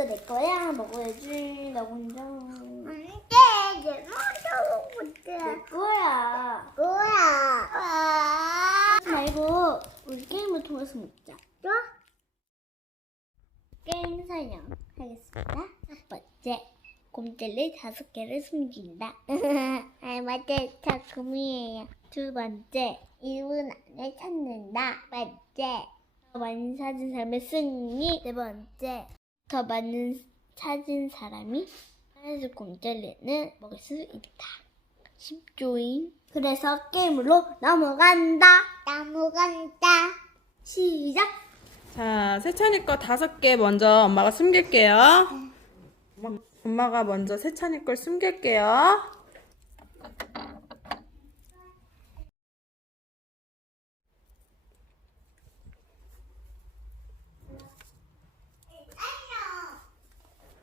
이거 내 거야. 먹어야지. 나 혼자. 안돼 내 먼저 먹을게 내 거야. 뭐야 아 말고 우리 게임을 통해서 먹자. 또? 게임 설명 하겠습니다. 첫 번째, 곰돌이 다섯 개를 숨긴다. 아, 맞아. 작품이에요. 두 번째, 1분 안에 찾는다. 많이 찾은 사람의 승리. 네 번째, 더 많은 찾은 사람이 하얀색 곰돌이는 먹을 수 있다. 10조임. 그래서 게임으로 넘어간다. 나무간다 시작! 자, 세찬이 거 다섯 개 먼저 엄마가 숨길게요. 엄마- 엄마가 먼저 세찬이 걸 숨길게요.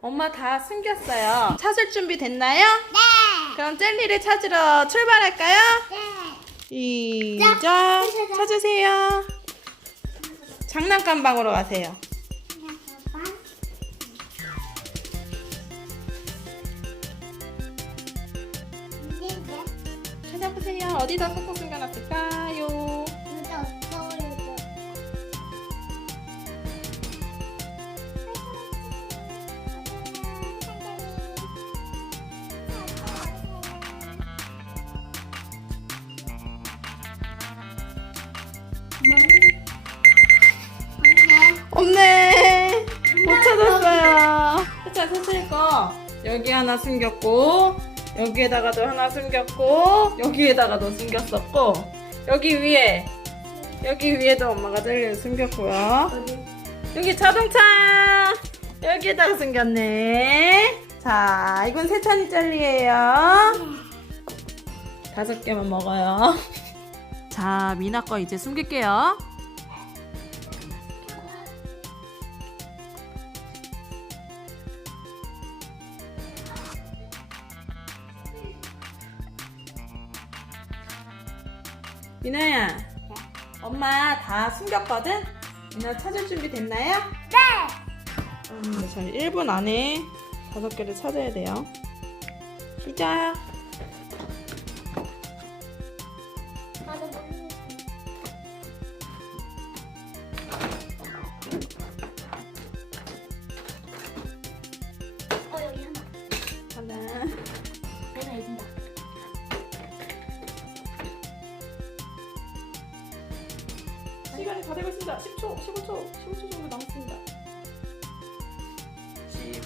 엄마 다 숨겼어요. 찾을 준비 됐나요? 네 그럼 젤리를 찾으러 출발할까요? 네. 시작! 찾으세요. 장난감 방으로 가세요. 찾아보세요. 어디다 쏙쏙 숨겨놨을까 세찬이 거 여기 하나 숨겼고 여기에다가도 하나 숨겼고 여기에다가도 숨겼었고 여기 위에 여기 위에도 엄마가 젤리를 숨겼고요. 여기 자동차 여기에다가 숨겼네. 자, 이건 세찬이 젤리예요. 다섯 개만 먹어요. 자, 미나 거 이제 숨길게요. 미나야, 엄마 다 숨겼거든? 미나 찾을 준비 됐나요? 네! 음, 저희 1분 안에 다섯 개를 찾아야 돼요. 시작! 시간이 다 되고 있습니다. 10초, 15초, 15초 정도 남았습니다. 10,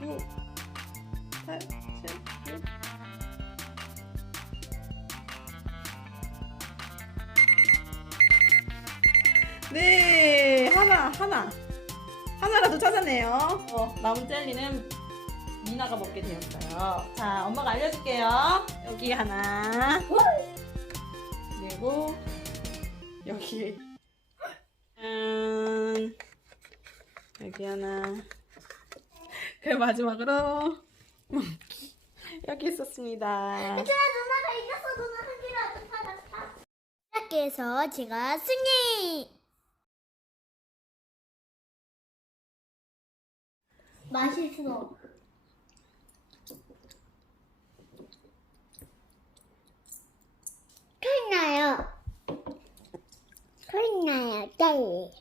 9, 8, 7, 6. 네, 하나, 하나. 하나라도 찾았네요. 어, 남은 젤리는 미나가 먹게 되었어요. 자, 엄마가 알려줄게요. 여기 하나. 그리고 여기 음, 여기 하나 그 마지막으로 여기 있었습니다 누나가 이겼어. 누나 받았다. 이렇게 해서 제가 승리! 맛있어. 끝나요 젤리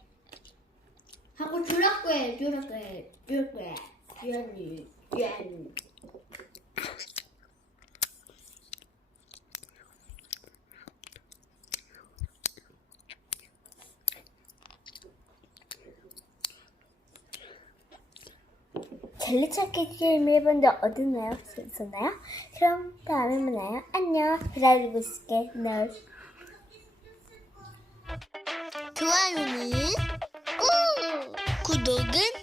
하고 주락괴, 주락괴, 주락괴. 주연이, 주연. 젤리 찾기 게임 해본 적 어딨나요? 있었나요? 그럼 다음에 만나요. 안녕. 기다리고 있을게. 널. 좋아요는 꾹! 구독은